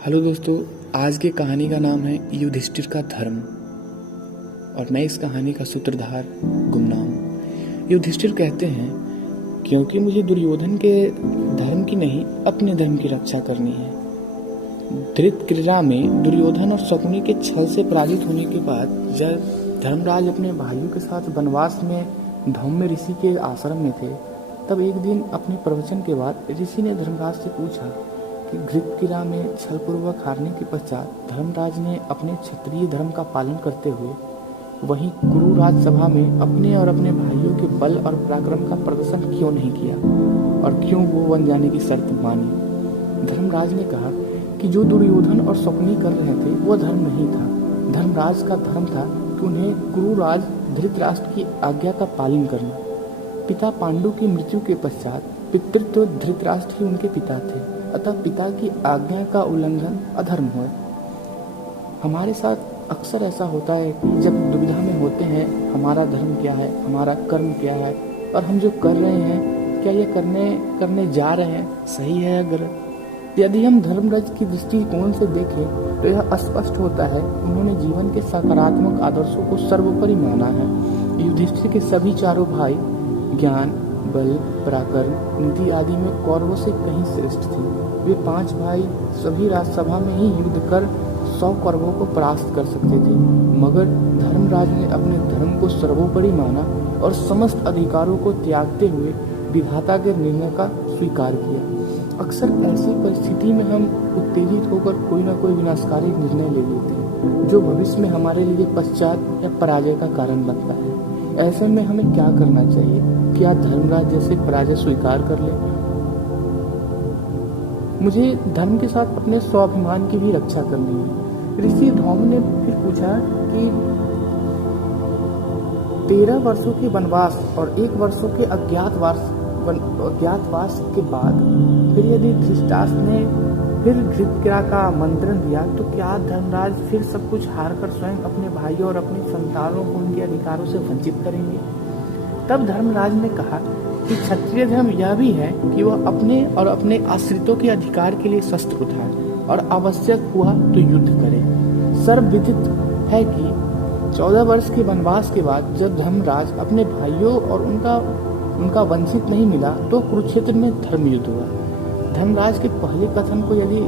Hello दोस्तों, आज की कहानी का नाम है युधिष्ठिर का धर्म और मैं इस कहानी का सूत्रधार गुमनाम। युधिष्ठिर कहते हैं, क्योंकि मुझे दुर्योधन के धर्म की नहीं अपने धर्म की रक्षा करनी है। धृत क्रीड़ा में दुर्योधन और शकुनी के छल से पराजित होने के बाद जब धर्मराज अपने भाइयों के साथ वनवास में धौम्य ऋषि के आश्रम में थे, तब एक दिन अपने प्रवचन के बाद ऋषि ने धर्मराज से पूछा कि घृतक्रीड़ा में छलपूर्वक हारने के पश्चात धर्मराज ने अपने क्षत्रिय धर्म का पालन करते हुए वहीं कुरु राजसभा में अपने और अपने भाइयों के बल और पराक्रम का प्रदर्शन क्यों नहीं किया और क्यों वो वन जाने की शर्त मानी। धर्मराज ने कहा कि जो दुर्योधन और शकुनी कर रहे थे वो धर्म नहीं था। धर्मराज का धर्म था कि उन्हें कुरुराज धृतराष्ट्र की आज्ञा का पालन करना। पिता पांडु की मृत्यु के पश्चात पितृत्व धृतराष्ट्र ही उनके पिता थे, अतः पिता की आज्ञा का उल्लंघन अधर्म है। हमारे साथ अक्सर ऐसा होता है कि जब दुविधा में होते हैं हमारा धर्म क्या है, हमारा कर्म क्या है और हम जो कर रहे हैं क्या ये करने जा रहे हैं सही है या गलत। यदि हम धर्मराज की दृष्टिकोण से देखें तो यह स्पष्ट होता है उन्होंने जीवन के सकारात्मक आदर्शों को सर्वोपरि माना है। युधिष्ठिर के सभी चारों भाई ज्ञान, बल, पराक्रम, नीति आदि में कौरवों से कहीं श्रेष्ठ थे। वे 5 भाई सभी राजसभा में ही युद्ध कर 100 कौरवों को परास्त कर सकते थे, मगर धर्मराज ने अपने धर्म को सर्वोपरि माना और समस्त अधिकारों को त्यागते हुए विधाता के निर्णय का स्वीकार किया। अक्सर ऐसी परिस्थिति में हम उत्तेजित होकर कोई न कोई विनाशकारी निर्णय ले लेते हैं जो भविष्य में हमारे लिए पश्चात या पराजय का कारण बनता है। ऐसे में हमें क्या करना चाहिए? क्या धर्मराज जैसे पराजय स्वीकार कर ले? मुझे धर्म के साथ अपने स्वाभिमान की भी रक्षा करनी है। ऋषि धौम्य ने फिर पूछा कि 13 वर्षों के वनवास और 1 वर्षों के अज्ञातवास के बाद फिर यदि धृतराष्ट्र ने फिर घृतक्रीड़ा का आमंत्रण दिया तो क्या धर्मराज फिर सब कुछ हारकर स्वयं अपने भाइयों और अपनी संतानों को उनके अधिकारों से वंचित करेंगे? तब धर्मराज ने कहा कि क्षत्रिय धर्म यह भी है कि वह अपने और अपने आश्रितों के अधिकार के लिए शस्त्र उठाए और आवश्यक हुआ तो युद्ध करे। सर्वविदित है कि 14 वर्ष के वनवास के बाद जब धर्मराज अपने भाइयों और उनका वंचित नहीं मिला तो कुरुक्षेत्र में धर्म युद्ध हुआ। धर्मराज के पहले कथन को यदि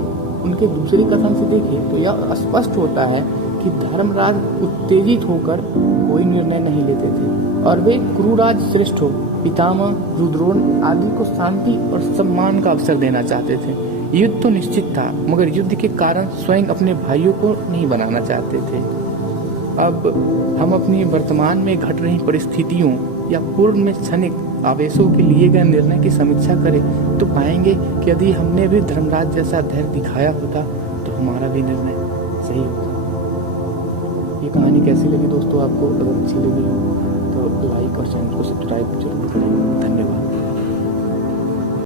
उनके दूसरे कथन से देखें तो यह स्पष्ट होता है कि धर्मराज उत्तेजित होकर कोई निर्णय नहीं लेते थे और वे कुरुराज श्रेष्ठ पितामह रुद्रोण आदि को शांति और सम्मान का अवसर देना चाहते थे। युद्ध तो निश्चित था, मगर युद्ध के कारण स्वयं अपने भाइयों को नहीं बनाना चाहते थे। अब हम अपनी वर्तमान में घट रही परिस्थितियों या पूर्व में क्षणिक आवेशों के लिए गए निर्णय की समीक्षा करें तो पाएंगे कि यदि हमने भी धर्मराज जैसा धैर्य दिखाया होता तो हमारा भी निर्णय सही होता। ये कहानी कैसी लगी दोस्तों आपको? अगर अच्छी लगी हो तो लाइक और चैनल को सब्सक्राइब जरूर करें। धन्यवाद।